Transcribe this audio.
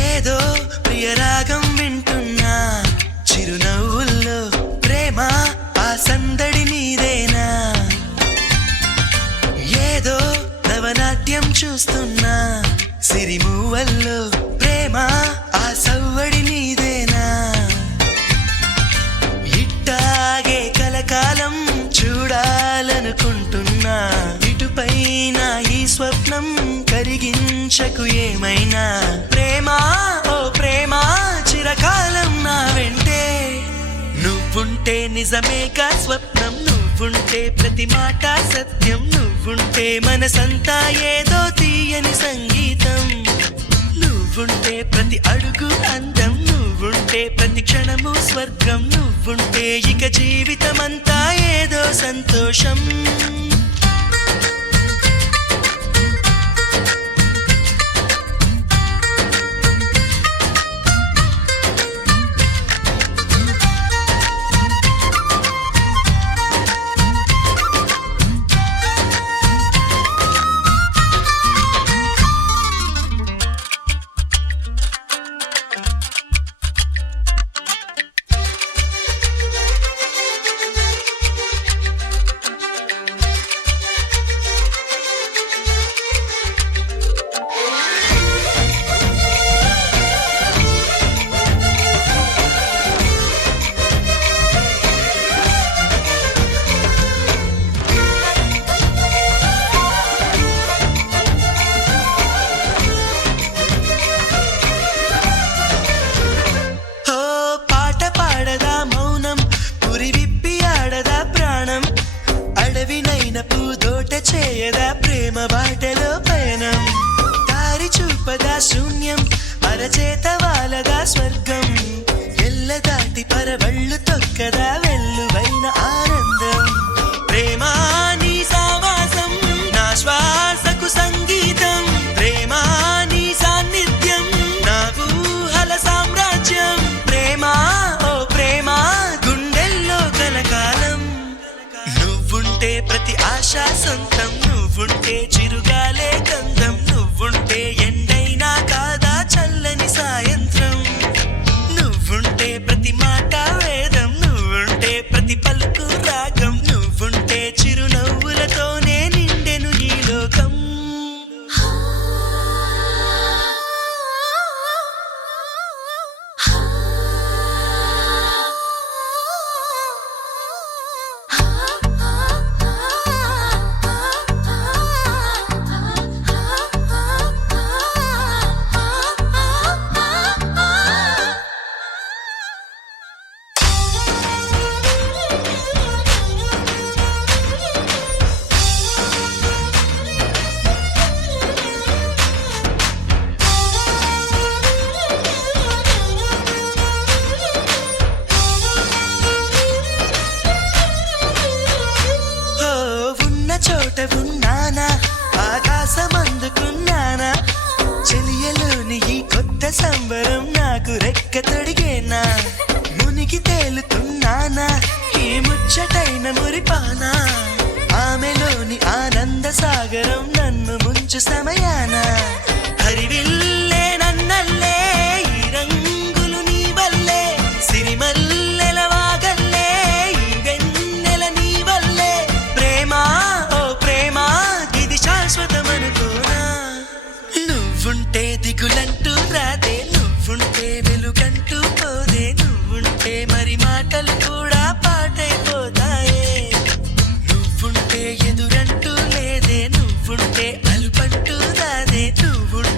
ఏదో ప్రియరాగం వింటున్నా చిరునవ్వుల్లో ప్రేమ ఆ సందడి నీదేనా ఏదో నవనాట్యం చూస్తున్నా సిరిమూవల్లో ప్రేమ ఆ సవ్వడి నీదేనా ఇట్టాగే కలకాలం చూడాలనుకుంటున్నా ఇటుపైన ఈ స్వప్నం కరిగించకు ఏమైనా ప్రేమ ఓ ప్రేమ చిరకాలం నా వెంటే నువ్వుంటే నిజమేగా స్వప్నం నువ్వుంటే ప్రతి మాట సత్యం నువ్వుంటే మనసంతా ఏదో తీయని సంగీతం నువ్వుంటే ప్రతి అడుగు అందం నువ్వుంటే ప్రతి క్షణము స్వర్గం నువ్వుంటే ఇక జీవితమంతా ఏదో సంతోషం చేయదా ప్రేమ బాటలో పయనం దారి చూపదా శూన్యం అరచేత వాలదా స్వర్గం ఎల్ల దాటి పరవళ్ళు తొక్కదా వెల్లువైన ఆనందం ప్రేమ నీ సావాసం నా శ్వాసకు సంగీతం ప్రేమ నీ సాన్నిధ్యం నా ఊహల సామ్రాజ్యం ప్రేమ ఓ ప్రేమ గుండెల్లో కలకాలం నువ్వుంటే ప్రతి ఆశ సొంతం నువ్వుంటే చిరుగాలే గంధం నువ్వుంటే ఎండైనా కాదా చల్లని సాయంత్రం నువ్వుంటే ప్రతి మాట వేదం నువ్వుంటే ప్రతి పలుకు రాగం నువ్వుంటే చిరునవ్వులతోనే నిండెను ఈ లోకం చోట ఉన్నానా ఆకాశం అందుకున్నానా చెలియలోని ఈ కొత్త సంబరం నాకు రెక్క తొడిగేనా మునిగి తేలుతున్నానా ఈ ముచ్చటైన మురిపానా ఆమెలోని ఆనంద సాగరం నన్ను ముంచు సమయాన హరివిల్లే నన్నల్లే ఈ రంగులు నీ వల్లే సిరిమల్లెల వాగల్లే ఈ వెన్నెల నీ వల్లే ప్రేమ శాశ్వతమనుకోనా నువ్వుంటే దిగులంటూ రాదే నువ్వుంటే వెలుగంటూ పోదే నువ్వుంటే మరి మాటలు కూడా పాటైపోతాయే నువ్వుంటే ఎదురంటూ లేదే నువ్వుంటే అలుపంటూ రాదే నువ్వుంటే